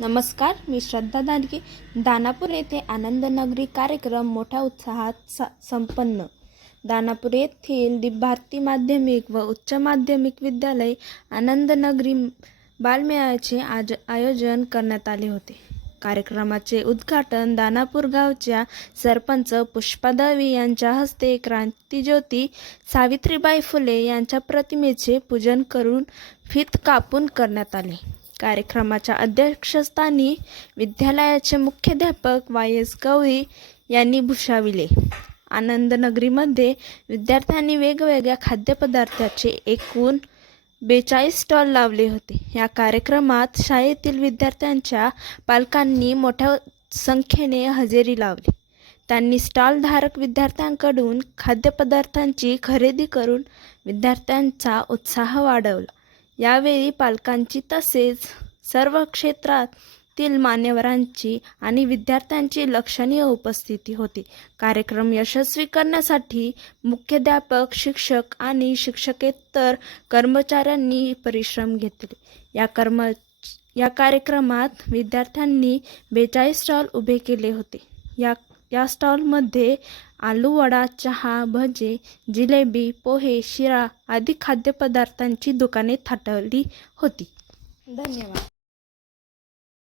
नमस्कार मी श्रद्धा दानगे दानापूर येथे आनंदनगरी कार्यक्रम मोठ्या उत्साहात सा संपन्न. दानापूर येथील भारती माध्यमिक व उच्च माध्यमिक विद्यालय आनंदनगरी बालमेळ्याचे आज आयोजन करण्यात आले होते. कार्यक्रमाचे उद्घाटन दानापूर गावच्या सरपंच पुष्पा दळवी यांच्या हस्ते क्रांतीज्योती सावित्रीबाई फुले यांच्या प्रतिमेचे पूजन करून फीत कापून करण्यात आले. कार्यक्रमाच्या अध्यक्षस्थानी विद्यालयाचे मुख्याध्यापक वाय एस गवळी यांनी भूषाविले. आनंदनगरीमध्ये विद्यार्थ्यांनी वेगवेगळ्या खाद्यपदार्थाचे एकूण बेचाळीस स्टॉल लावले होते. या कार्यक्रमात शाळेतील विद्यार्थ्यांच्या पालकांनी मोठ्या संख्येने हजेरी लावली. त्यांनी स्टॉलधारक विद्यार्थ्यांकडून खाद्यपदार्थांची खरेदी करून विद्यार्थ्यांचा उत्साह वाढवला. यावेळी पालकांची तसेच सर्व क्षेत्रातील मान्यवरांची आणि विद्यार्थ्यांची लक्षणीय उपस्थिती होती. कार्यक्रम यशस्वी करण्यासाठी मुख्याध्यापक शिक्षक आणि शिक्षकेतर कर्मचाऱ्यांनी परिश्रम घेतले. या कर्म या कार्यक्रमात विद्यार्थ्यांनी बेचाळीस स्टॉल उभे केले होते. या या स्टॉलमध्ये आलू वडा चहा भजे जिलेबी पोहे शिरा आदी खाद्यपदार्थांची दुकाने थाटवली होती. धन्यवाद.